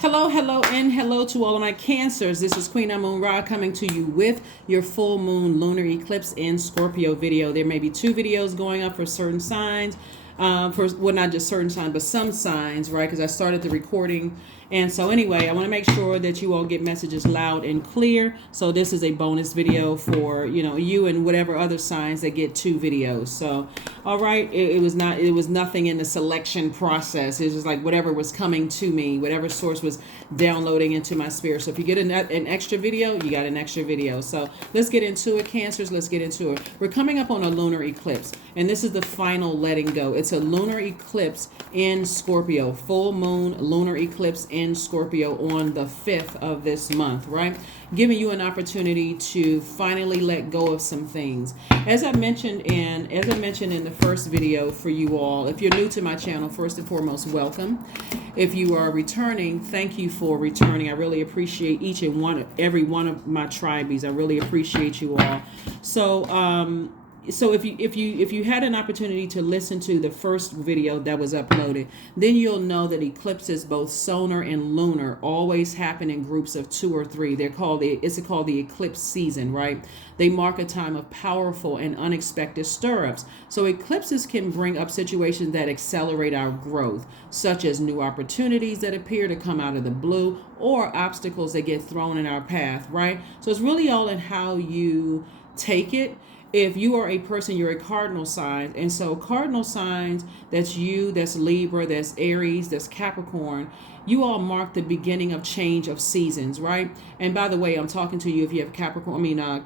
Hello, hello, and hello to all of my cancers. This is Queen Moon Ra coming to you with your full moon lunar eclipse in Scorpio video. There may be two videos going up for certain signs. Not just certain signs, but some signs, right? Because I started the recording. And so anyway, I want to make sure that you all get messages loud and clear. So this is a bonus video for, you and whatever other signs that get two videos. So, all right, it was nothing in the selection process. It was just like whatever was coming to me, whatever source was downloading into my spirit. So if you get an extra video, you got an extra video. So let's get into it, Cancers. Let's get into it. We're coming up on a lunar eclipse, and this is the final letting go. It's a lunar eclipse in Scorpio, full moon lunar eclipse in Scorpio on the 5th of this month, right? Giving you an opportunity to finally let go of some things. As I mentioned in the first video for you all, if you're new to my channel, first and foremost, welcome. If you are returning, thank you for returning. I really appreciate each and every one of my tribees. I really appreciate you all. So if you had an opportunity to listen to the first video that was uploaded, then you'll know that eclipses, both solar and lunar, always happen in groups of 2 or 3. It's called the eclipse season, right? They mark a time of powerful and unexpected stir-ups. So eclipses can bring up situations that accelerate our growth, such as new opportunities that appear to come out of the blue or obstacles that get thrown in our path, right? So it's really all in how you take it. If you are a person, you're a cardinal sign. And so cardinal signs, that's you, that's Libra, that's Aries, that's Capricorn. You all mark the beginning of change of seasons, right? And by the way, I'm talking to you if you have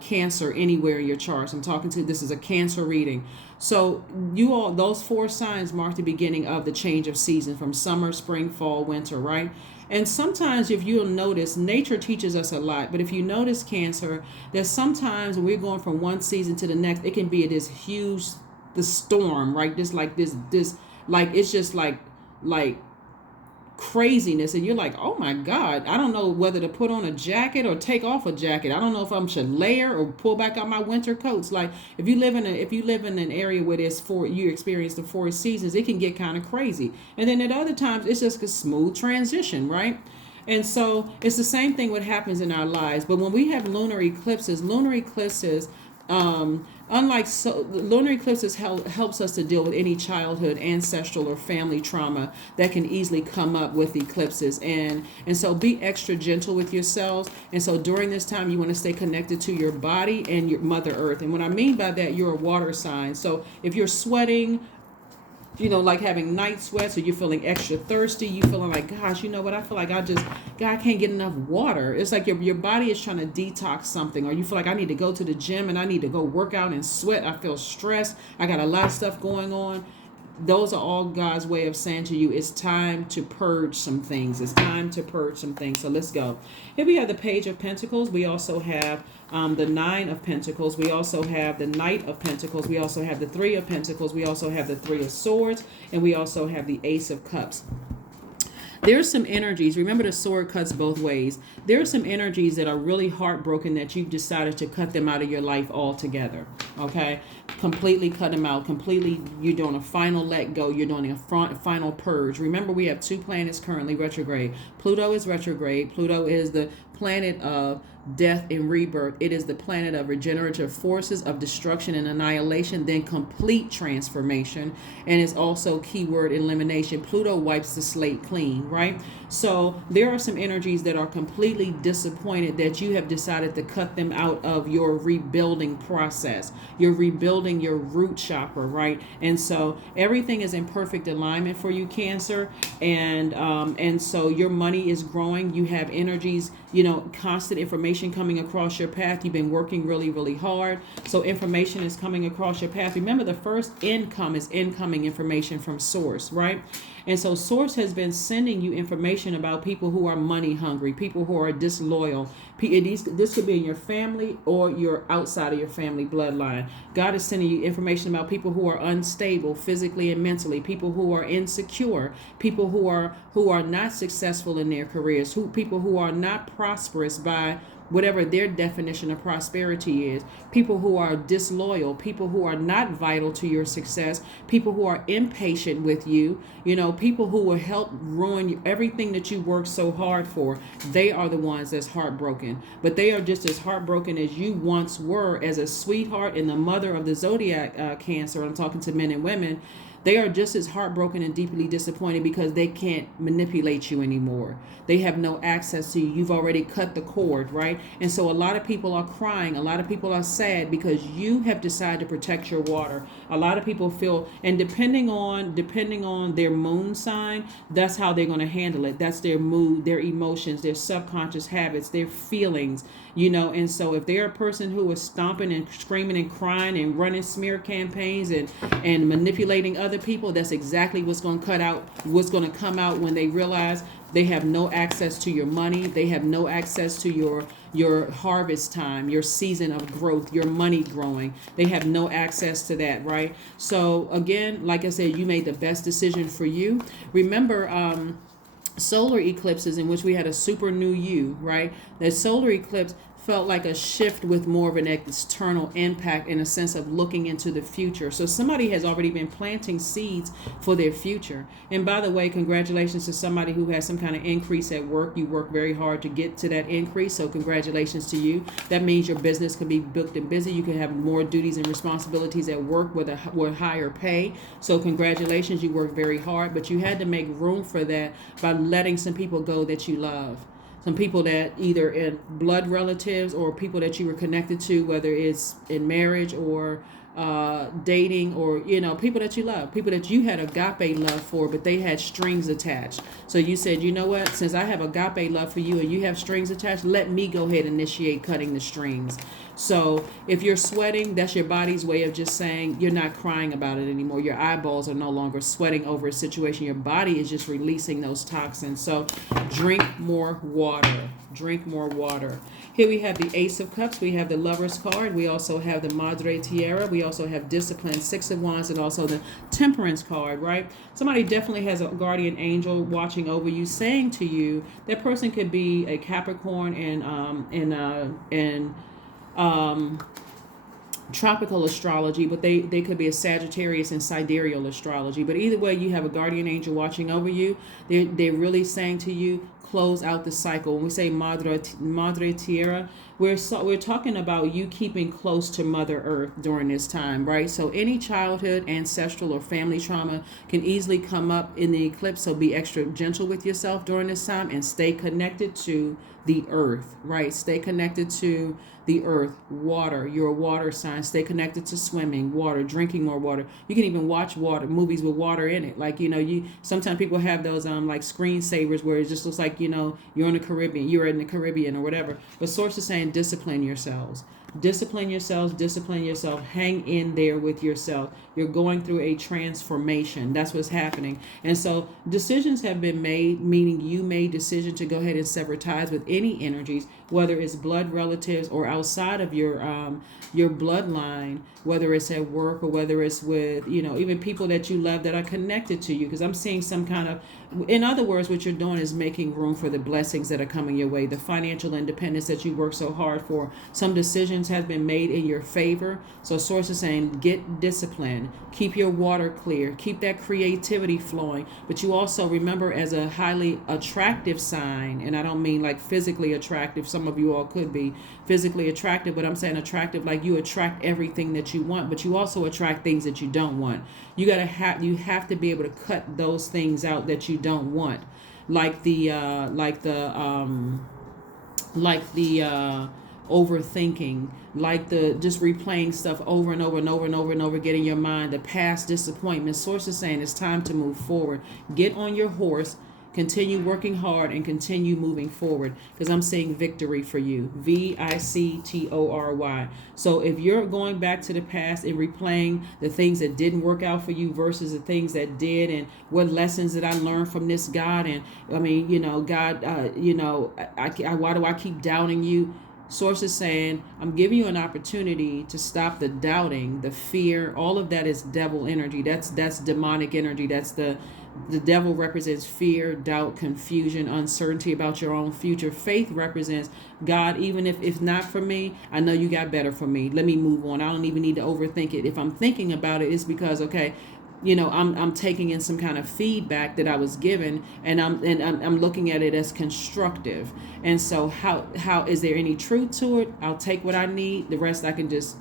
Cancer anywhere in your charts. This is a Cancer reading. So you all, those 4 signs mark the beginning of the change of season from summer, spring, fall, winter, right? And sometimes, if you'll notice, nature teaches us a lot. But if you notice, Cancer, that sometimes when we're going from one season to the next, it can be this huge, the storm, right? It's just like craziness, and you're like, oh my God, I don't know whether to put on a jacket or take off a jacket. I don't know if I should layer or pull back out my winter coats. Like if you live in an area where you experience the 4 seasons, it can get kind of crazy. And then at other times it's just a smooth transition, right? And so it's the same thing what happens in our lives. But when we have lunar eclipses, lunar eclipses helps us to deal with any childhood, ancestral, or family trauma that can easily come up with eclipses. And so be extra gentle with yourselves. And so during this time, you want to stay connected to your body and your Mother Earth. And what I mean by that, you're a water sign. So if you're sweating, like having night sweats, or you're feeling extra thirsty, you feeling like, gosh, you know what, I feel like I can't get enough water. It's like your body is trying to detox something, or you feel like I need to go to the gym and I need to go work out and sweat. I feel stressed. I got a lot of stuff going on. Those are all God's way of saying to you, it's time to purge some things. It's time to purge some things. So let's go. Here we have the Page of Pentacles. We also have the 9 of Pentacles. We also have the Knight of Pentacles. We also have the 3 of Pentacles. We also have the 3 of Swords. And we also have the Ace of Cups. There's some energies. Remember, the sword cuts both ways. There are some energies that are really heartbroken that you've decided to cut them out of your life altogether. Okay? Completely cut them out. Completely, you're doing a final let go. You're doing a final purge. Remember, we have 2 planets currently retrograde. Pluto is retrograde. Pluto is the planet of death and rebirth. It is the planet of regenerative forces, of destruction and annihilation, then complete transformation. And it's also keyword elimination. Pluto wipes the slate clean, right? So there are some energies that are completely disappointed that you have decided to cut them out of your rebuilding process. You're rebuilding your root chakra, right? And so everything is in perfect alignment for you, Cancer. And so your money is growing. You have energies, constant information coming across your path. You've been working really, really hard. So information is coming across your path. Remember, the first income is incoming information from source, right? And so source has been sending you information about people who are money hungry, people who are disloyal. This could be in your family or you're outside of your family bloodline. God is sending you information about people who are unstable physically and mentally, people who are insecure, people who are not successful in their careers, people who are not prosperous by whatever their definition of prosperity is. People who are disloyal, people who are not vital to your success, people who are impatient with you, people who will help ruin everything that you work so hard for. They are the ones that's heartbroken. But they are just as heartbroken as you once were as a sweetheart and the mother of the Zodiac Cancer. I'm talking to men and women. They are just as heartbroken and deeply disappointed because they can't manipulate you anymore. They have no access to you. You've already cut the cord, right? And so a lot of people are crying. A lot of people are sad because you have decided to protect your water. A lot of people feel, and depending on their moon sign, that's how they're going to handle it. That's their mood, their emotions, their subconscious habits, their feelings, And so if they're a person who is stomping and screaming and crying and running smear campaigns and manipulating other people, that's exactly what's going to come out when they realize they have no access to your money. They have no access to your harvest time, your season of growth, your money growing. They have no access to that, right? So again, like I said, you made the best decision for you. Remember, solar eclipses in which we had a super new you, right? That solar eclipse felt like a shift with more of an external impact in a sense of looking into the future. So somebody has already been planting seeds for their future. And by the way, congratulations to somebody who has some kind of increase at work. You work very hard to get to that increase. So congratulations to you. That means your business can be booked and busy. You can have more duties and responsibilities at work with higher pay. So congratulations, you work very hard, but you had to make room for that by letting some people go that you love. Some people that either in blood relatives or people that you were connected to, whether it's in marriage or dating, or people that you love, people that you had agape love for, but they had strings attached. So you said, you know what, since I have agape love for you and you have strings attached, let me go ahead and initiate cutting the strings. So if you're sweating, that's your body's way of just saying you're not crying about it anymore. Your eyeballs are no longer sweating over a situation. Your body is just releasing those toxins. So drink more water. Drink more water. Here we have the Ace of Cups. We have the Lover's card. We also have the Madre Tierra. We also have Discipline, Six of Wands, and also the Temperance card, right? Somebody definitely has a guardian angel watching over you, saying to you, that person could be a Capricorn and tropical astrology, but they could be a Sagittarius and sidereal astrology. But either way, you have a guardian angel watching over you. They're really saying to you, close out the cycle. When we say Madre Tierra, we're talking about you keeping close to Mother Earth during this time, right? So any childhood, ancestral, or family trauma can easily come up in the eclipse. So be extra gentle with yourself during this time and stay connected to the earth, right? Stay connected to the earth, water. You're a water sign. Stay connected to swimming, water, drinking more water. You can even watch movies with water in it. Like, sometimes people have those like screensavers where it just looks like, you're in the Caribbean, you're in the Caribbean or whatever. But source is saying discipline yourselves. Discipline yourself, hang in there with yourself. You're going through a transformation. That's what's happening. And so decisions have been made, meaning you made decision to go ahead and sever ties with any energies, whether it's blood relatives or outside of your bloodline, whether it's at work or whether it's with, even people that you love that are connected to you. Because I'm seeing some kind of, in other words, what you're doing is making room for the blessings that are coming your way, the financial independence that you work so hard for. Some decisions have been made in your favor. So source is saying, get disciplined, keep your water clear, keep that creativity flowing. But you also remember, as a highly attractive sign, and I don't mean like physically attractive. Some of you all could be physically attractive, but I'm saying attractive like you attract everything that you want, but you also attract things that you don't want. You have to be able to cut those things out that you don't want, like the overthinking, like the just replaying stuff over and over and over and over and over, getting your mind, the past disappointment. Source is saying it's time to move forward. Get on your horse, continue working hard, and continue moving forward, because I'm seeing victory for you. VICTORY. So if you're going back to the past and replaying the things that didn't work out for you versus the things that did, and what lessons did I learn from this, God? And I mean, God, why do I keep doubting you? Source is saying, I'm giving you an opportunity to stop the doubting, the fear. All of that is devil energy. That's demonic energy. That's the The devil represents fear, doubt, confusion, uncertainty about your own future. Faith represents God, even if not for me, I know you got better for me. Let me move on. I don't even need to overthink it. If I'm thinking about it, it's because, okay, I'm taking in some kind of feedback that I was given, and I'm looking at it as constructive. And so how is there any truth to it? I'll take what I need. The rest I can just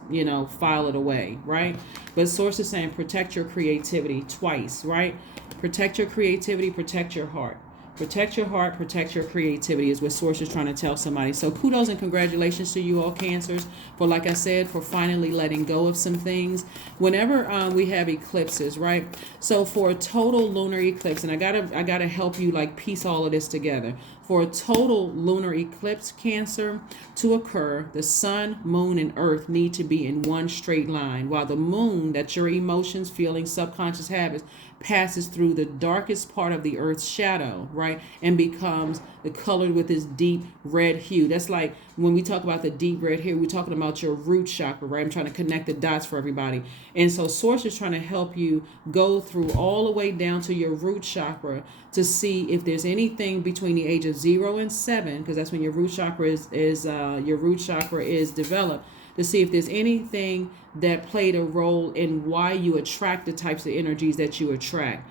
file it away, right? But source is saying protect your creativity twice, right? Protect your creativity, protect your heart. Protect your heart, protect your creativity is what Source is trying to tell somebody. So kudos and congratulations to you all Cancers for, like I said, for finally letting go of some things. Whenever we have eclipses, right? So for a total lunar eclipse, and I gotta help you like piece all of this together. For a total lunar eclipse, Cancer, to occur, the sun, moon, and earth need to be in one straight line, while the moon, that's your emotions, feelings, subconscious habits, passes through the darkest part of the earth's shadow, right, and becomes colored with this deep red hue. That's like when we talk about the deep red hue, we're talking about your root chakra, right? I'm trying to connect the dots for everybody. And so Source is trying to help you go through all the way down to your root chakra to see if there's anything between the age of 0 and 7, because that's when your root chakra is developed, to see if there's anything that played a role in why you attract the types of energies that you attract.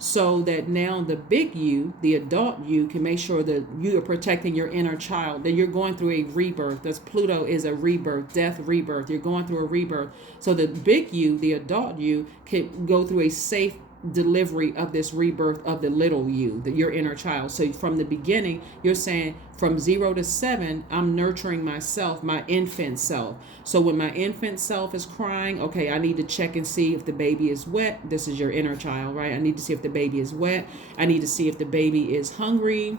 So that now the big you, the adult you, can make sure that you are protecting your inner child, that you're going through a rebirth. That's Pluto is a rebirth, death, rebirth. You're going through a rebirth. So the big you, the adult you, can go through a safe delivery of this rebirth of the little you, your inner child. So from the beginning, you're saying from 0 to 7, I'm nurturing myself, my infant self. So when my infant self is crying, okay, I need to check and see if the baby is wet. This is your inner child, right? I need to see if the baby is wet. I need to see if the baby is hungry.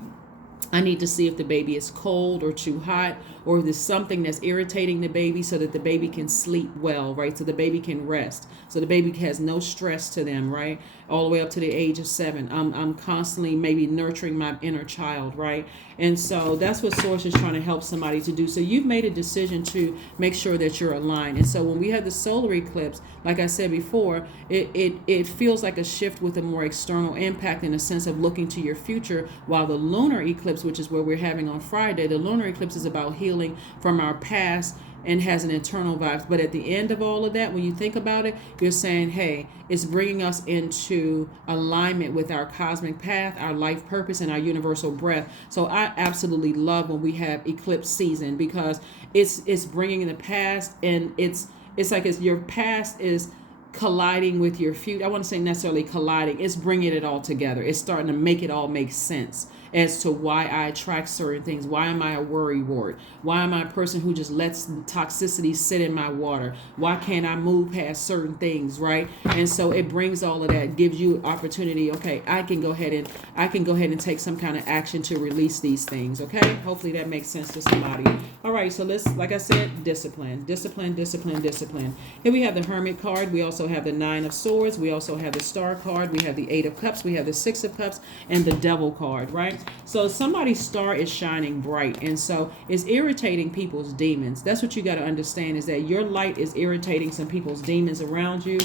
I need to see if the baby is cold or too hot, or if there's something that's irritating the baby, so that the baby can sleep well, right? So the baby can rest. So the baby has no stress to them, right? All the way up to the age of 7. I'm constantly maybe nurturing my inner child, right? And so that's what Source is trying to help somebody to do. So you've made a decision to make sure that you're aligned. And so when we have the solar eclipse, like I said before, it feels like a shift with a more external impact in a sense of looking to your future, while the lunar eclipse, which is what we're having on Friday, the lunar eclipse is about healing from our past and has an internal vibe. But at the end of all of that, when you think about it, you're saying, hey, it's bringing us into alignment with our cosmic path, our life purpose, and our universal breath. So I absolutely love when we have eclipse season, because it's bringing in the past, and it's like your past is colliding with your future. I wouldn't say necessarily colliding. It's bringing it all together. It's starting to make it all make sense as to why I attract certain things. Why am I a worry wart? Why am I a person who just lets toxicity sit in my water? Why can't I move past certain things, right? And so it brings all of that, gives you opportunity. Okay, I can go ahead and take some kind of action to release these things. Okay, hopefully that makes sense to somebody. All right, so let's, like I said, discipline. Here we have the Hermit card. We also have the 9 of Swords. We also have the Star card. We have the 8 of Cups. We have the 6 of Cups and the Devil card, right? So somebody's star is shining bright, and so it's irritating people's demons. That's what you got to understand, is that your light is irritating some people's demons around you.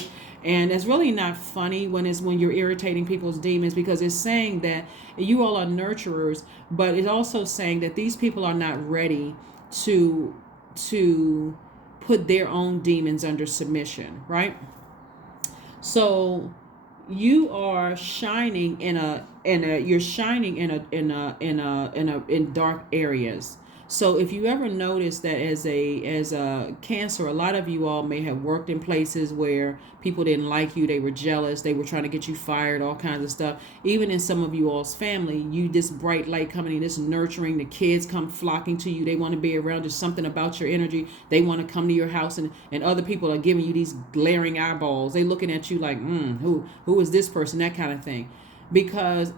And it's really not funny when you're irritating people's demons, because it's saying that you all are nurturers, but it's also saying that these people are not ready to put their own demons under submission, right? So you are shining in dark areas. So if you ever notice that as a Cancer, a lot of you all may have worked in places where people didn't like you, they were jealous, they were trying to get you fired, all kinds of stuff. Even in some of you all's family, you, this bright light coming in, this nurturing, the kids come flocking to you, they want to be around. There's something about your energy, they want to come to your house, and other people are giving you these glaring eyeballs. They looking at you like, who is this person, that kind of thing. Because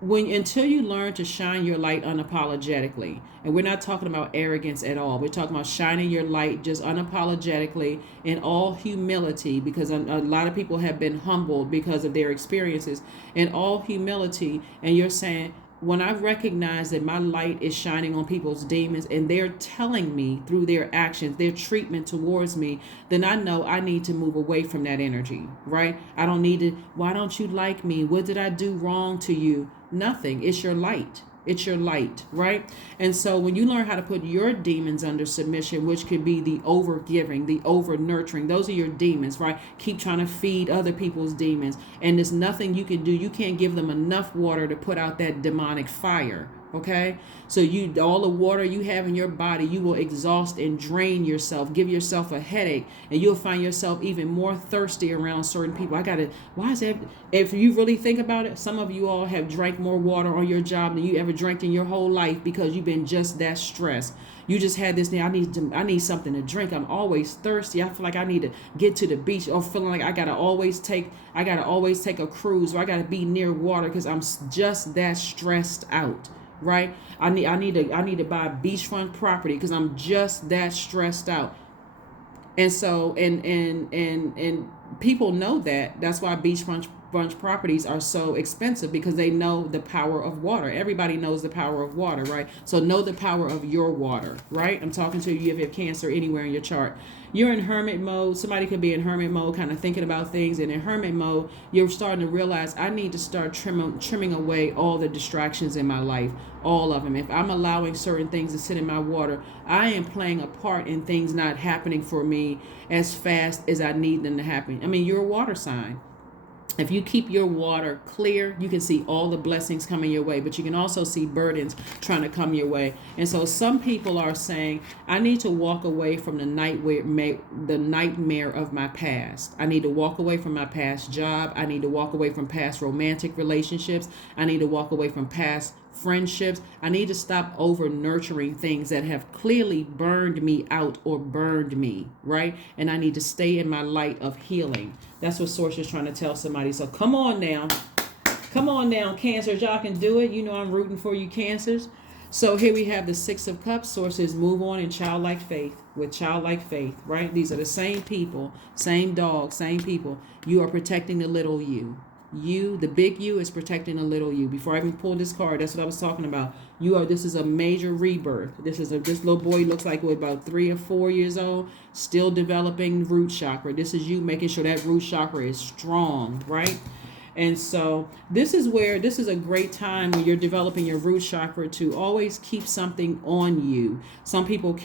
until you learn to shine your light unapologetically, and we're not talking about arrogance at all, we're talking about shining your light just unapologetically in all humility, because a lot of people have been humbled because of their experiences, in all humility, and you're saying, when I recognize that my light is shining on people's demons and they're telling me through their actions, their treatment towards me, then I know I need to move away from that energy, right? I don't need to, why don't you like me? What did I do wrong to you? Nothing. It's your light. It's your light, right? And so when you learn how to put your demons under submission, which could be the over giving, the over nurturing, those are your demons, right? Keep trying to feed other people's demons. And there's nothing you can do. You can't give them enough water to put out that demonic fire. Okay, so all the water you have in your body, you will exhaust and drain yourself, give yourself a headache, and you'll find yourself even more thirsty around certain people. Why is that? If you really think about it, some of you all have drank more water on your job than you ever drank in your whole life because you've been just that stressed. You just had this thing. I need something to drink. I'm always thirsty. I feel like I need to get to the beach, or feeling like I gotta always take a cruise, or I gotta be near water because I'm just that stressed out. Right? I need to buy beachfront property because I'm just that stressed out. And so and people know that. That's why beachfront properties are so expensive, because they know the power of water. Everybody knows the power of water, right? So know the power of your water, right? I'm talking to you if you have cancer anywhere in your chart. You're in hermit mode. Somebody could be in hermit mode, kind of thinking about things. And in hermit mode, you're starting to realize, I need to start trimming away all the distractions in my life, all of them. If I'm allowing certain things to sit in my water, I am playing a part in things not happening for me as fast as I need them to happen. I mean, you're a water sign. If you keep your water clear, you can see all the blessings coming your way, but you can also see burdens trying to come your way. And so some people are saying, I need to walk away from the nightmare of my past. I need to walk away from my past job. I need to walk away from past romantic relationships. I need to walk away from past friendships. I need to stop over nurturing things that have clearly burned me out or burned me, right? And I need to stay in my light of healing. That's what Source is trying to tell somebody. So come on now, Cancers. Y'all can do it. You know I'm rooting for you, Cancers. So here we have the Six of Cups. Sources move on in childlike faith. With childlike faith, right? These are the same people, same dog, same people. You are protecting the little you. You, the big you, is protecting the little you. Before I even pulled this card, that's what I was talking about. This is a major rebirth. This little boy looks like about 3 or 4 years old, still developing root chakra. This is you making sure that root chakra is strong, right? And so this is a great time when you're developing your root chakra to always keep something on you. Some people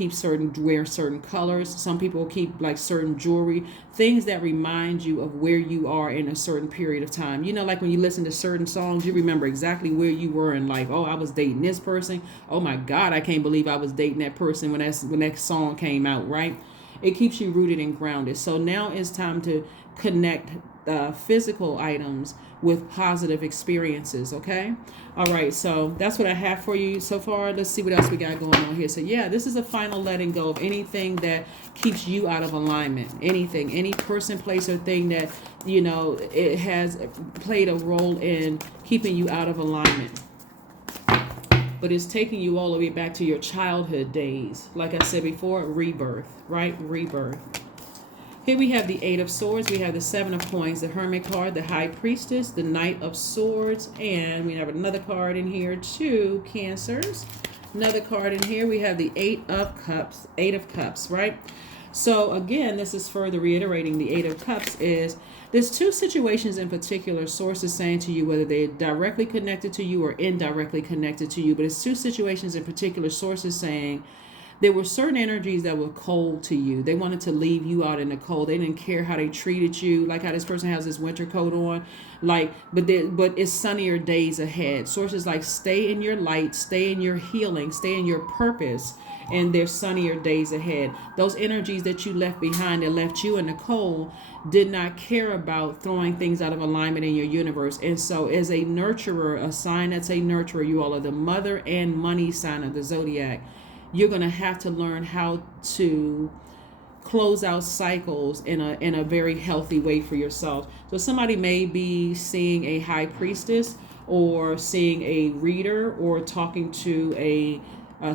wear certain colors. Some people keep like certain jewelry, things that remind you of where you are in a certain period of time. You know, like when you listen to certain songs, you remember exactly where you were in life. Oh, I was dating this person. Oh my God, I can't believe I was dating that person when that song came out, right? It keeps you rooted and grounded. So now it's time to connect physical items with positive experiences. Okay. All right. So that's what I have for you so far. Let's see what else we got going on here. So yeah, this is a final letting go of anything that keeps you out of alignment. Anything, any person, place, or thing that, it has played a role in keeping you out of alignment. But it's taking you all the way back to your childhood days. Like I said before, rebirth, right? Rebirth. Here we have the Eight of Swords. We have the Seven of Coins, the Hermit card, the High Priestess, the Knight of Swords, and we have another card in here too, Cancers. Another card in here. We have the Eight of Cups, right? So again, this is further reiterating the Eight of Cups is there's two situations in particular Source is saying to you, whether they're directly connected to you or indirectly connected to you, but it's two situations in particular Source is saying there were certain energies that were cold to you. They wanted to leave you out in the cold. They didn't care how they treated you, like how this person has this winter coat on. But it's sunnier days ahead. Sources like stay in your light, stay in your healing, stay in your purpose, and there's sunnier days ahead. Those energies that you left behind that left you in the cold did not care about throwing things out of alignment in your universe. And so as a nurturer, a sign that's a nurturer, you all are the mother and money sign of the Zodiac. You're going to have to learn how to close out cycles in a very healthy way for yourself. So somebody may be seeing a high priestess or seeing a reader or talking to a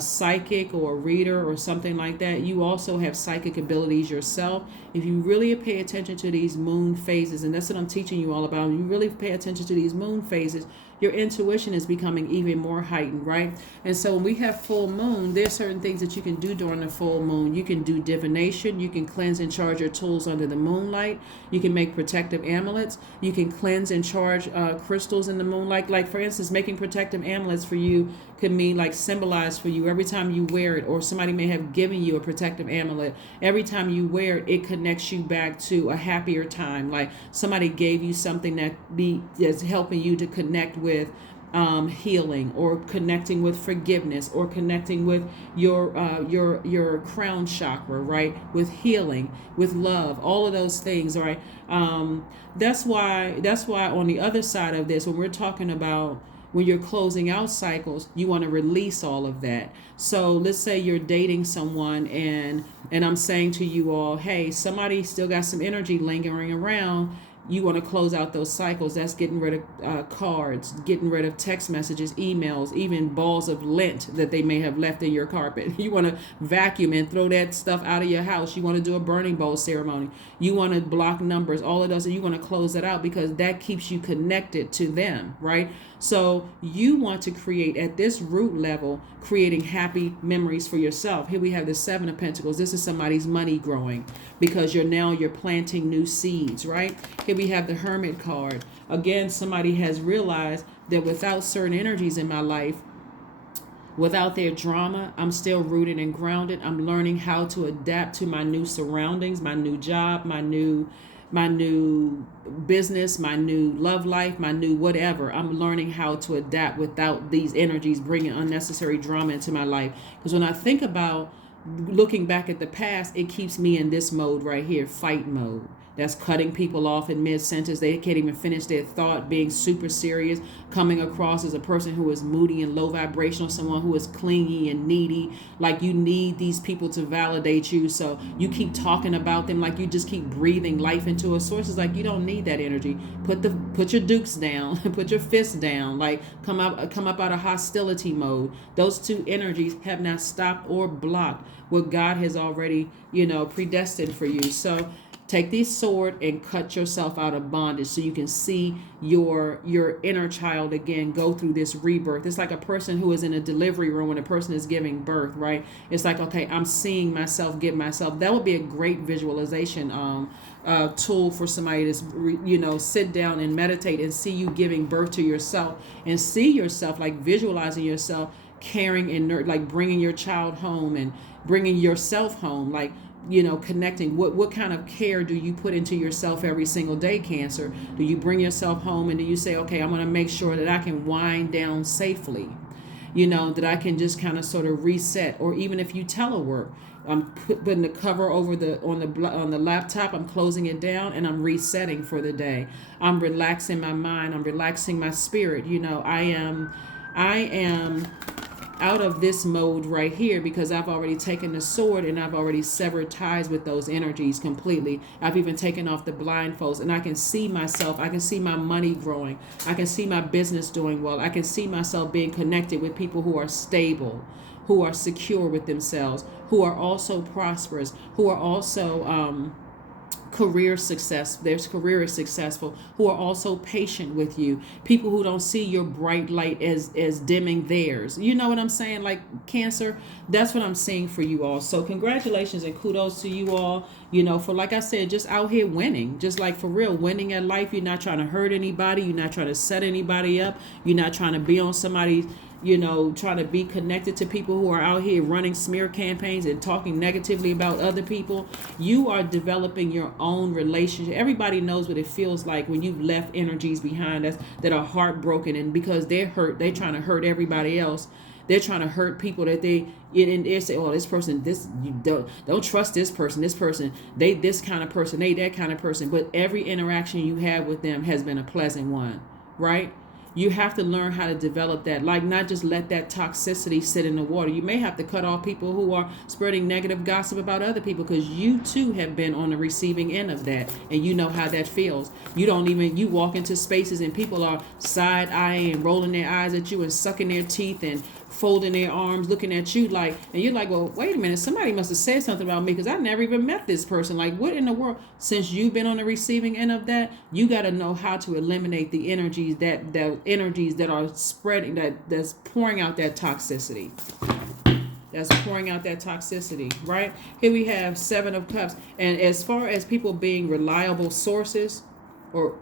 psychic or reader or something like that. You also have psychic abilities yourself. If you really pay attention to these moon phases, and that's what I'm teaching you all about, you really pay attention to these moon phases, your intuition is becoming even more heightened, right? And so when we have full moon, there's certain things that you can do during the full moon. You can do divination. You can cleanse and charge your tools under the moonlight. You can make protective amulets. You can cleanse and charge crystals in the moonlight. Like, for instance, making protective amulets for you could mean like symbolize for you every time you wear it, or somebody may have given you a protective amulet. Every time you wear it, it connects you back to a happier time. Like somebody gave you something that is helping you to connect with healing, or connecting with forgiveness, or connecting with your crown chakra, right? With healing, with love, all of those things, right? That's why on the other side of this, when we're talking about when you're closing out cycles, you want to release all of that. So let's say you're dating someone, and I'm saying to you all, hey, somebody still got some energy lingering around. You want to close out those cycles. That's getting rid of cards, getting rid of text messages, emails, even balls of lint that they may have left in your carpet. You want to vacuum and throw that stuff out of your house. You want to do a burning bowl ceremony. You want to block numbers, all of those. And you want to close that out because that keeps you connected to them, right? So you want to create at this root level, creating happy memories for yourself. Here we have the Seven of Pentacles. This is somebody's money growing because you're planting new seeds, right? Here we have the Hermit card. Again, somebody has realized that without certain energies in my life, without their drama, I'm still rooted and grounded. I'm learning how to adapt to my new surroundings, my new job, my new business, my new love life, my new whatever. I'm learning how to adapt without these energies bringing unnecessary drama into my life. Because when I think about looking back at the past, it keeps me in this mode right here, fight mode. That's cutting people off in mid-sentence. They can't even finish their thought, being super serious, coming across as a person who is moody and low vibrational, someone who is clingy and needy. Like you need these people to validate you. So you keep talking about them like you just keep breathing life into a source. It's like you don't need that energy. Put your dukes down, put your fists down, like come up out of hostility mode. Those two energies have not stopped or blocked what God has already, predestined for you. So take this sword and cut yourself out of bondage so you can see your inner child again go through this rebirth. It's like a person who is in a delivery room when a person is giving birth, right? It's like, okay, I'm seeing myself give myself. That would be a great visualization tool for somebody to, sit down and meditate and see you giving birth to yourself and see yourself, like visualizing yourself caring and like bringing your child home and bringing yourself home, like connecting. What kind of care do you put into yourself every single day, Cancer? Do you bring yourself home and do you say, okay, I'm going to make sure that I can wind down safely, that I can just kind of sort of reset? Or even if you telework, I'm putting the cover over on the laptop, I'm closing it down and I'm resetting for the day. I'm relaxing my mind, I'm relaxing my spirit. I am out of this mode right here because I've already taken the sword and I've already severed ties with those energies completely. I've even taken off the blindfolds and I can see myself. I can see my money growing. I can see my business doing well. I can see myself being connected with people who are stable, who are secure with themselves, who are also prosperous, who are also career success. Their career is successful, who are also patient with you. People who don't see your bright light as dimming theirs. You know what I'm saying? Like Cancer, that's what I'm seeing for you all. So congratulations and kudos to you all, for, like I said, just out here winning, just like for real, winning at life. You're not trying to hurt anybody. You're not trying to set anybody up. You're not trying to be on somebody's, trying to be connected to people who are out here running smear campaigns and talking negatively about other people. You are developing your own relationship. Everybody knows what it feels like when you've left energies behind us that are heartbroken, and because they're hurt, they're trying to hurt everybody else. They're trying to hurt people that they say, oh, this person, you don't trust this person, they this kind of person, they that kind of person. But every interaction you have with them has been a pleasant one, right? You have to learn how to develop that, like not just let that toxicity sit in the water. You may have to cut off people who are spreading negative gossip about other people, because you too have been on the receiving end of that, and you know how that feels. You walk into spaces and people are side-eyeing and rolling their eyes at you and sucking their teeth and folding their arms, looking at you like, and you're like, well, wait a minute, somebody must have said something about me because I never even met this person. Like, what in the world? Since you've been on the receiving end of that, you got to know how to eliminate the energies that energies that are spreading, that's pouring out that toxicity. That's pouring out that toxicity, right? Here we have Seven of Cups. And as far as people being reliable sources, or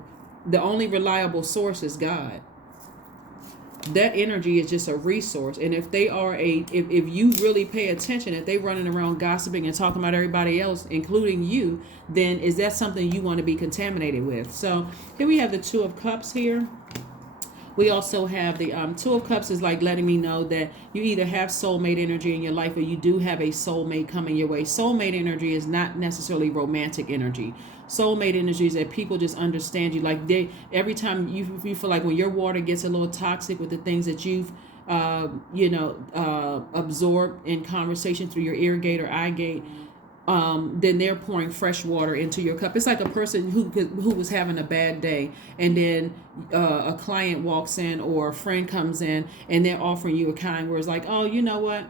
the only reliable source is God. That energy is just a resource. And if they are if you really pay attention, if they running around gossiping and talking about everybody else, including you, then is that something you want to be contaminated with? So here we have the Two of Cups here. We also have the Two of Cups is like letting me know that you either have soulmate energy in your life or you do have a soulmate coming your way. Soulmate energy is not necessarily romantic energy. Soulmate energy is that people just understand you. Like every time you feel like when your water gets a little toxic with the things that you've absorbed in conversation through your ear gate or eye gate, then they're pouring fresh water into your cup. It's like a person who was having a bad day, and then a client walks in or a friend comes in and they're offering you a kind words like, oh, you know what,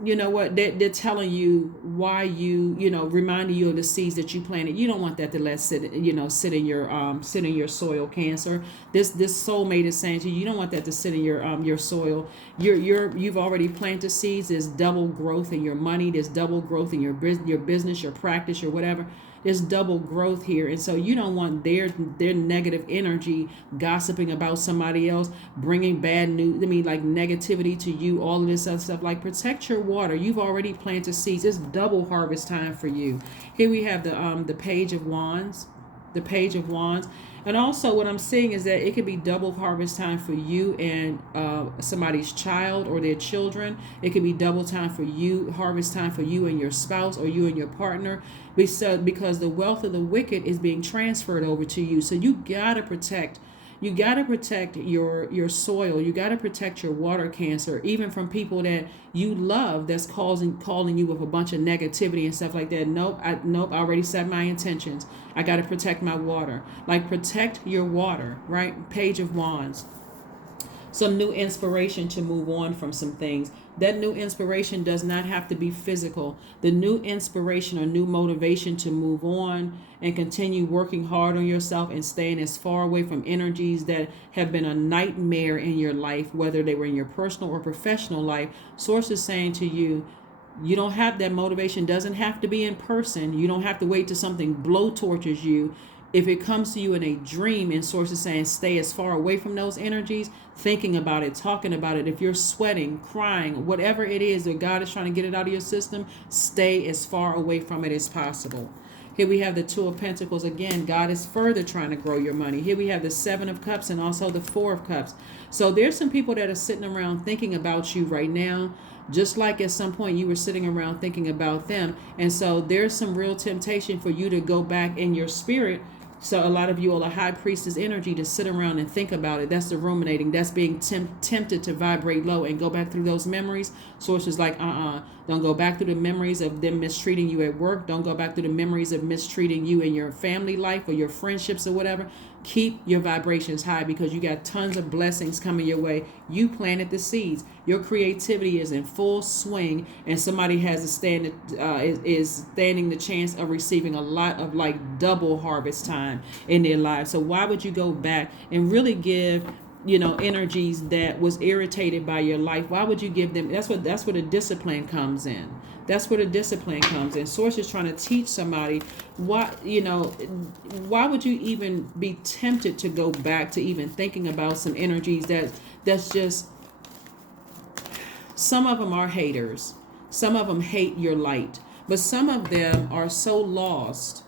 they're telling you why reminding you of the seeds that you planted. You don't want that to sit in your soil, Cancer. This soulmate is saying to you, you don't want that to sit in your soil. You've already planted seeds. There's double growth in your money. There's double growth in your business, your practice, your whatever. There's double growth here, and so you don't want their negative energy gossiping about somebody else, bringing bad news. I mean, like negativity to you, all of this other stuff. Like, protect your water. You've already planted seeds. It's double harvest time for you. Here we have the Page of Wands. The Page of Wands. And also what I'm seeing is that it could be double harvest time for you and somebody's child or their children. It could be double time for you, harvest time for you and your spouse or you and your partner, because the wealth of the wicked is being transferred over to you. So you gotta protect your soil. You got to protect your water, Cancer, even from people that you love that's calling you with a bunch of negativity and stuff like that. I already set my intentions. I got to protect my water. Like, protect your water, right? Page of Wands. Some new inspiration to move on from some things. That new inspiration does not have to be physical. The new inspiration or new motivation to move on and continue working hard on yourself and staying as far away from energies that have been a nightmare in your life, whether they were in your personal or professional life. Source is saying to you, you don't have that motivation. Doesn't have to be in person. You don't have to wait till something blow torches you. If it comes to you in a dream, and Source is saying stay as far away from those energies, thinking about it, talking about it. If you're sweating, crying, whatever it is that God is trying to get it out of your system, stay as far away from it as possible. Here we have the Two of Pentacles. Again, God is further trying to grow your money. Here we have the Seven of Cups and also the Four of Cups. So there's some people that are sitting around thinking about you right now, just like at some point you were sitting around thinking about them. And so there's some real temptation for you to go back in your spirit. So a lot of you are a high priestess energy to sit around and think about it. That's the ruminating. That's being tempted to vibrate low and go back through those memories. Sources like, don't go back through the memories of them mistreating you at work. Don't go back through the memories of mistreating you in your family life or your friendships or whatever. Keep your vibrations high, because you got tons of blessings coming your way. You planted the seeds. Your creativity is in full swing, and somebody has is standing the chance of receiving a lot of like double harvest time in their lives. So why would you go back and really give energies that was irritated by your life? Why would you give them? That's where the discipline comes in. That's where the discipline comes in. Source is trying to teach somebody why would you even be tempted to go back to even thinking about some energies that's just, some of them are haters. Some of them hate your light, but some of them are so lost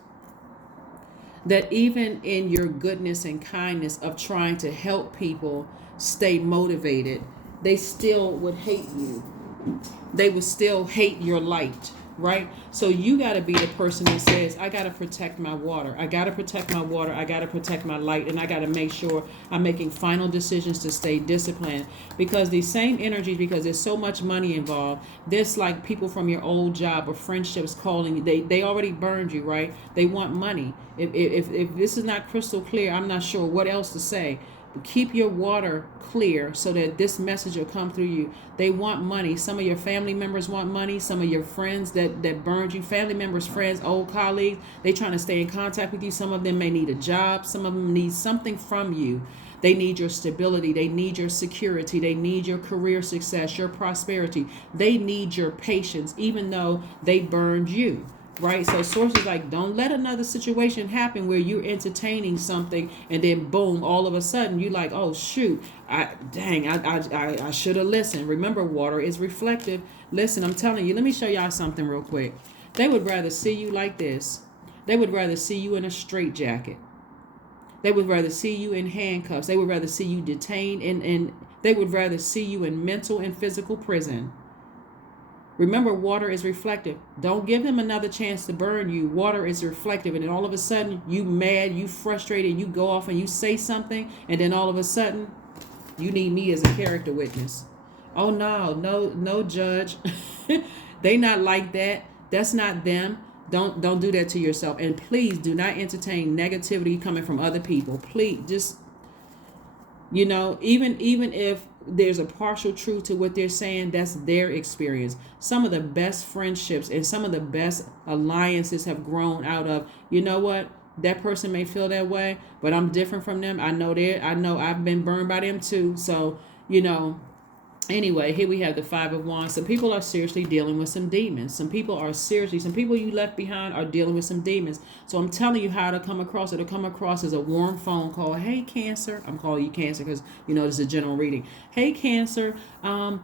that even in your goodness and kindness of trying to help people stay motivated, they still would hate you. They would still hate your light, right? So you got to be the person that says, I got to protect my water. I got to protect my water. I got to protect my light. And I got to make sure I'm making final decisions to stay disciplined, because these same energies, because there's so much money involved, there's like people from your old job or friendships calling you. They already burned you, right? They want money. If this is not crystal clear, I'm not sure what else to say. Keep your water clear so that this message will come through you. They want money. Some of your family members want money. Some of your friends that burned you, family members, friends, old colleagues, they trying to stay in contact with you. Some of them may need a job. Some of them need something from you They need your stability. They need your security. They need your career success, your prosperity. They need your patience, even though they burned you. Right? So source is like, don't let another situation happen where you're entertaining something and then boom, all of a sudden you like, oh shoot, I should have listened. Remember, water is reflective. Listen, I'm telling you, let me show y'all something real quick. They would rather see you like this. They would rather see you in a straitjacket. They would rather see you in handcuffs. They would rather see you detained and they would rather see you in mental and physical prison. Remember, water is reflective. Don't give them another chance to burn you. Water is reflective. And then all of a sudden, you mad, you frustrated, you go off and you say something. And then all of a sudden, you need me as a character witness. Oh, no, judge. They not like that. That's not them. Don't do that to yourself. And please do not entertain negativity coming from other people. Please, just, even if there's a partial truth to what they're saying, that's their experience. Some of the best friendships and some of the best alliances have grown out of, you know what? That person may feel that way, but I'm different from them. I know I've been burned by them too. So, anyway, here we have the Five of Wands. Some people are seriously dealing with some demons. Some people you left behind are dealing with some demons. So I'm telling you how to come across. It'll come across as a warm phone call. Hey, Cancer. I'm calling you Cancer because, this is a general reading. Hey, Cancer. I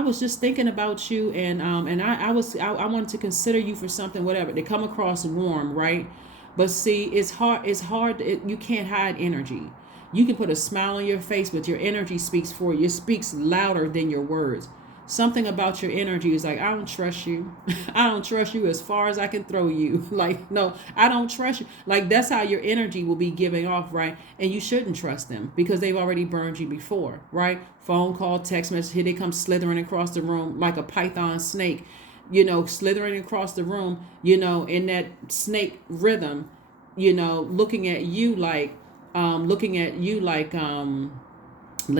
was just thinking about you and I wanted to consider you for something, whatever. They come across warm, right? But see, it's hard. You can't hide energy. You can put a smile on your face, but your energy speaks for you. It speaks louder than your words. Something about your energy is like, I don't trust you. I don't trust you as far as I can throw you. Like, no, I don't trust you. Like, that's how your energy will be giving off, right? And you shouldn't trust them because they've already burned you before, right? Phone call, text message, here they come slithering across the room like a python snake, slithering across the room, in that snake rhythm, looking at you like, let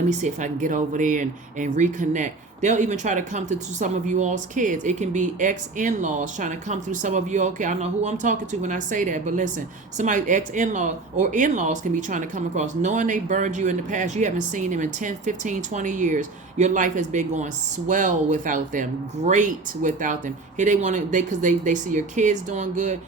me see if I can get over there and reconnect. They'll even try to come to some of you all's kids. It can be ex-in-laws trying to come through some of you. Okay, I know who I'm talking to when I say that, but listen, somebody ex-in-law or in-laws can be trying to come across, knowing they burned you in the past. You haven't seen them in 10, 15, 20 years. Your life has been going swell without them, great without them. Here because they see your kids doing good.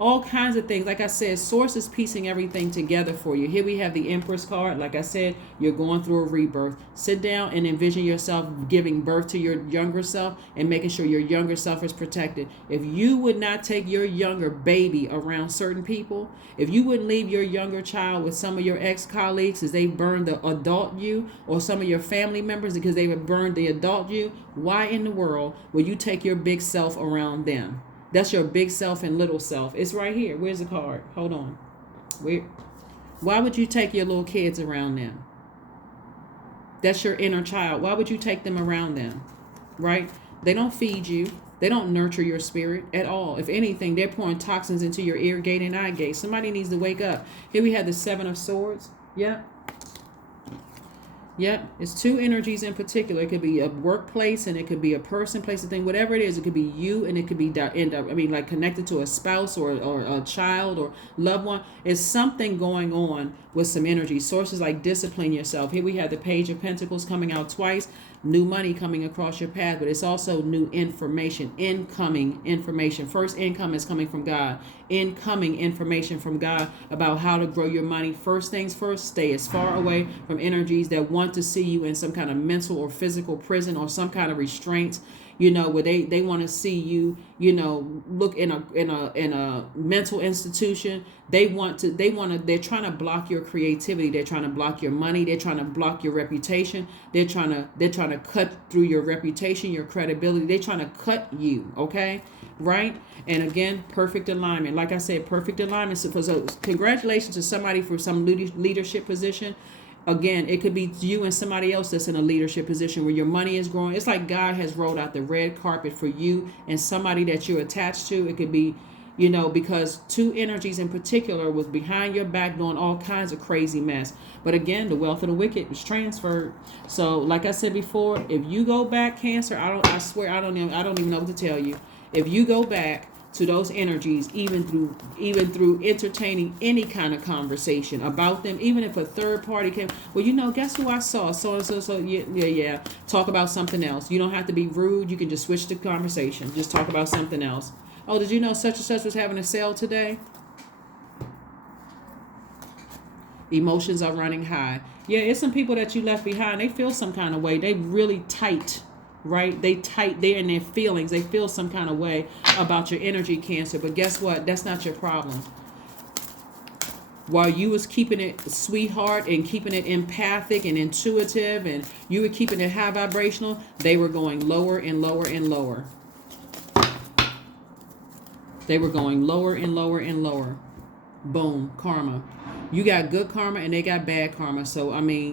All kinds of things. Like I said, source is piecing everything together for you. Here we have the Empress card. Like I said, you're going through a rebirth. Sit down and envision yourself giving birth to your younger self and making sure your younger self is protected. If you would not take your younger baby around certain people, if you wouldn't leave your younger child with some of your ex-colleagues as they burned the adult you, or some of your family members because they would burn the adult you, why in the world would you take your big self around them? That's your big self and little self. It's right here. Where's the card? Hold on. Why would you take your little kids around them? That's your inner child. Why would you take them around them? Right? They don't feed you. They don't nurture your spirit at all. If anything, they're pouring toxins into your ear gate and eye gate. Somebody needs to wake up. Here we have the Seven of Swords. Yep, it's two energies in particular. It could be a workplace and it could be a person, place, a thing, whatever it is. It could be you and it could be connected to a spouse or a child or loved one. It's something going on with some energy. Sources like discipline yourself. Here we have the Page of Pentacles coming out twice. New money coming across your path, but it's also new information, incoming information. First income is coming from God. Incoming information from God about how to grow your money. First things first, stay as far away from energies that want to see you in some kind of mental or physical prison or some kind of restraints, where they want to see you, look in a mental institution. They're trying to block your creativity. They're trying to block your money. They're trying to block your reputation. They're trying to cut through your reputation, your credibility. They're trying to cut you. Okay. Right. And again, perfect alignment. Like I said, perfect alignment. So congratulations to somebody for some leadership position. Again, it could be you and somebody else that's in a leadership position where your money is growing. It's like God has rolled out the red carpet for you and somebody that you're attached to. It could be, because two energies in particular was behind your back doing all kinds of crazy mess. But again, the wealth of the wicked is transferred. So like I said before, if you go back, Cancer, I swear I don't even know what to tell you. If you go back, to those energies, even through entertaining any kind of conversation about them. Even if a third party came, well, guess who I saw, so and so. So yeah, talk about something else. You don't have to be rude. You can just switch the conversation, just talk about something else. Oh, did you know such and such was having a sale today? Emotions are running high. Yeah, it's some people that you left behind. They feel some kind of way. They really tight, right? They're in their feelings. They feel some kind of way about your energy, Cancer. But guess what? That's not your problem. While you was keeping it sweetheart and keeping it empathic and intuitive, and you were keeping it high vibrational, they were going lower and lower and lower. They were going lower and lower and lower. Boom, karma. You got good karma and they got bad karma. So,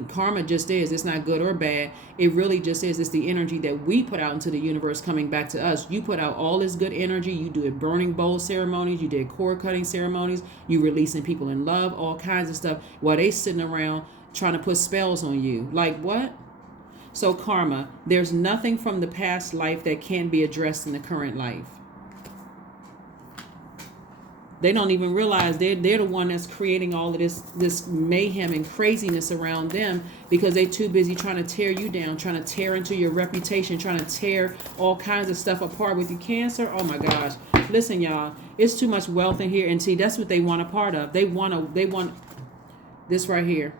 karma just is. It's not good or bad. It really just is. It's the energy that we put out into the universe coming back to us. You put out all this good energy. You do it burning bowl ceremonies. You did cord cutting ceremonies. You releasing people in love, all kinds of stuff, while they sitting around trying to put spells on you. Like what? So karma, there's nothing from the past life that can be addressed in the current life. They don't even realize they're the one that's creating all of this mayhem and craziness around them, because they're too busy trying to tear you down, trying to tear into your reputation, trying to tear all kinds of stuff apart with you, Cancer. Oh my gosh. Listen, y'all, it's too much wealth in here. And see, that's what they want a part of. They want this right here.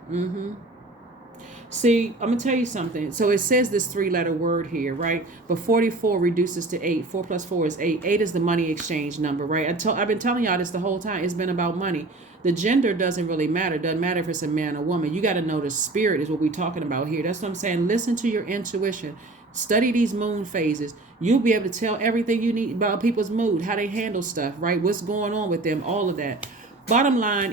See, I'm going to tell you something. So it says this 3-letter word here, right? But 44 reduces to 8. 4 plus 4 is 8. 8 is the money exchange number, right? I've been telling y'all this the whole time. It's been about money. The gender doesn't really matter. It doesn't matter if it's a man or woman. You got to know the spirit is what we're talking about here. That's what I'm saying. Listen to your intuition. Study these moon phases. You'll be able to tell everything you need about people's mood, how they handle stuff, right? What's going on with them, all of that. Bottom line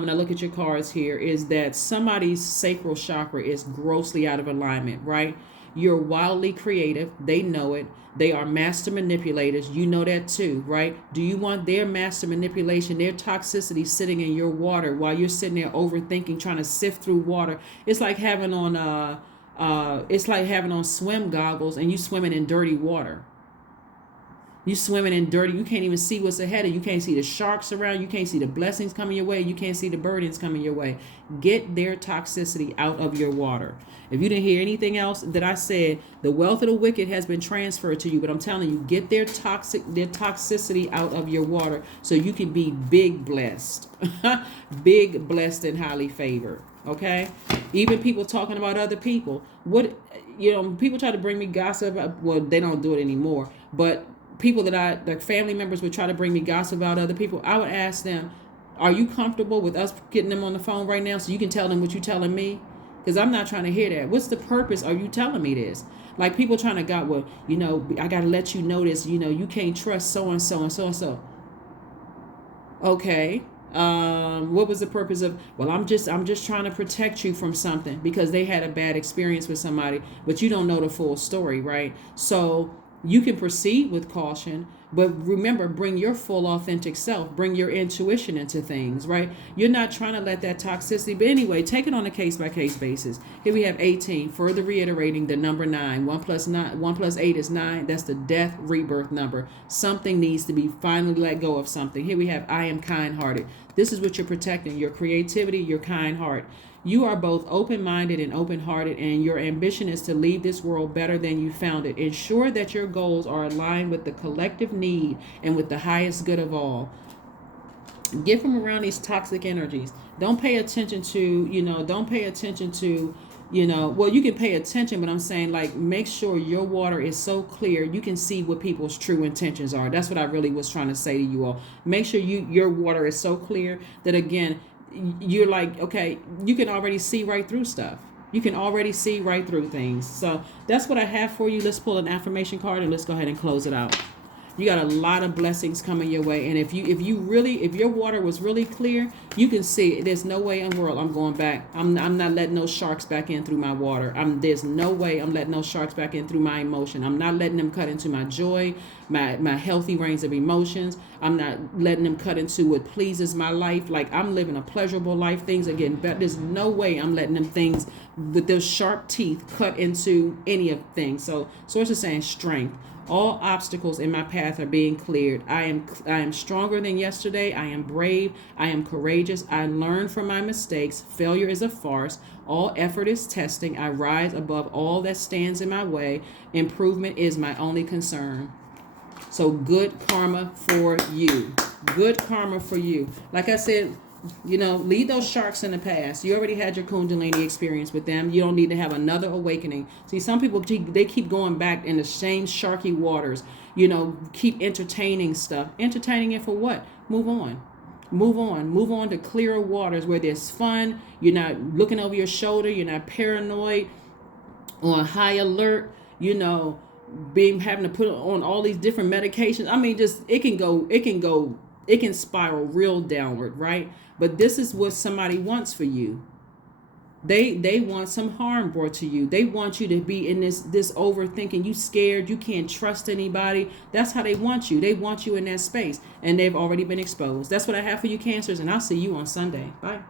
when I look at your cards here is that somebody's sacral chakra is grossly out of alignment, right? You're wildly creative. They know it. They are master manipulators. You know that too, right? Do you want their master manipulation, their toxicity sitting in your water while you're sitting there overthinking, trying to sift through water? It's like having on swim goggles and you swimming in dirty water. You swimming in dirty. You can't even see what's ahead of you. You can't see the sharks around. You can't see the blessings coming your way. You can't see the burdens coming your way. Get their toxicity out of your water. If you didn't hear anything else that I said, the wealth of the wicked has been transferred to you. But I'm telling you, get their toxicity out of your water so you can be big blessed. Big blessed and highly favored. Okay? Even people talking about other people. People try to bring me gossip. Well, they don't do it anymore. But people like family members would try to bring me gossip about other people. I would ask them, are you comfortable with us getting them on the phone right now so you can tell them what you're telling me? Because I'm not trying to hear that. What's the purpose? Are you telling me this? Like people trying to I got to let you know this, you can't trust so-and-so and so-and-so. Okay. What was the purpose of, well, I'm just trying to protect you from something because they had a bad experience with somebody, but you don't know the full story, right? So you can proceed with caution, but remember, bring your full authentic self, bring your intuition into things, right? You're not trying to let that toxicity, but anyway, take it on a case-by-case basis. Here we have 18, further reiterating the number 9. 1 plus 8 is 9. That's the death rebirth number. Something needs to be finally let go of something. Here we have I am kind-hearted. This is what you're protecting, your creativity, your kind heart. You are both open-minded and open-hearted, and your ambition is to leave this world better than you found it. Ensure that your goals are aligned with the collective need and with the highest good of all. Get from around these toxic energies. Don't pay attention to, well, you can pay attention, but I'm saying, like, make sure your water is so clear you can see what people's true intentions are. That's what I really was trying to say to you all. Make sure your water is so clear that, again, you're like, okay, you can already see right through stuff. You can already see right through things. So that's what I have for you. Let's pull an affirmation card and let's go ahead and close it out. You got a lot of blessings coming your way. And if your water was really clear, you can see there's no way in the world I'm going back. I'm not letting those sharks back in through my water. There's no way I'm letting those sharks back in through my emotion. I'm not letting them cut into my joy, my healthy range of emotions. I'm not letting them cut into what pleases my life. Like, I'm living a pleasurable life. Things are getting better. There's no way I'm letting them things with those sharp teeth cut into any of things. So Source is saying strength. All obstacles in my path are being cleared. I am stronger than yesterday. I am brave. I am courageous. I learn from my mistakes. Failure is a farce. All effort is testing. I rise above all that stands in my way. Improvement is my only concern. So good karma for you. Good karma for you. Like I said, leave those sharks in the past. You already had your Kundalini experience with them. You don't need to have another awakening. See, some people, they keep going back in the same sharky waters, keep entertaining stuff. Entertaining it for what? Move on. Move on to clearer waters where there's fun. You're not looking over your shoulder. You're not paranoid, on high alert, having to put on all these different medications. I mean, just it can spiral real downward, right? But this is what somebody wants for you. They want some harm brought to you. They want you to be in this overthinking. You scared. You can't trust anybody. That's how they want you. They want you in that space, and they've already been exposed. That's what I have for you, Cancers, and I'll see you on Sunday. Bye.